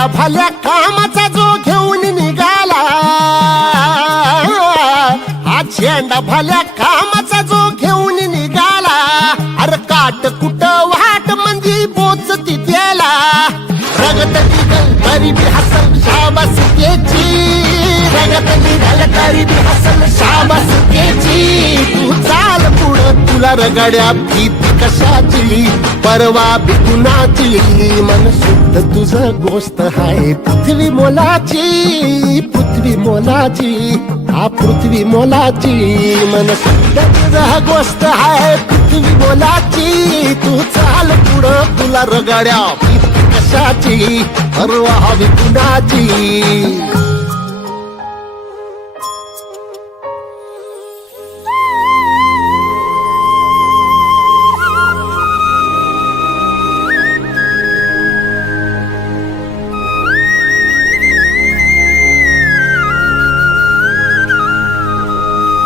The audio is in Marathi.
झेंडा भल्या कामाचा जो घेऊन निघाला, हा झेंडा भल्या कामाचा जो घेऊन निघाला, अरे काट कुट वाट मंदी बोचती त्याला, रगत निघल तरी बी हसल शाबास त्याची, रगत निघल तरी बी हसल शाबास त्याची. तू चाल पुढं तुला रगड्या भीती कशाची, परवा बी कुणाची, मन शुद्ध तुझं गोष्ट हाय पृथ्वी मोलाची, पृथ्वी मोलाची, हा पृथ्वी मोलाची, मन शुद्ध तुझं गोष्ट हाय पृथ्वी मोलाची. तू चाल पुढं तुला रगड्या भीती कशाची, परवा बी कुणाची.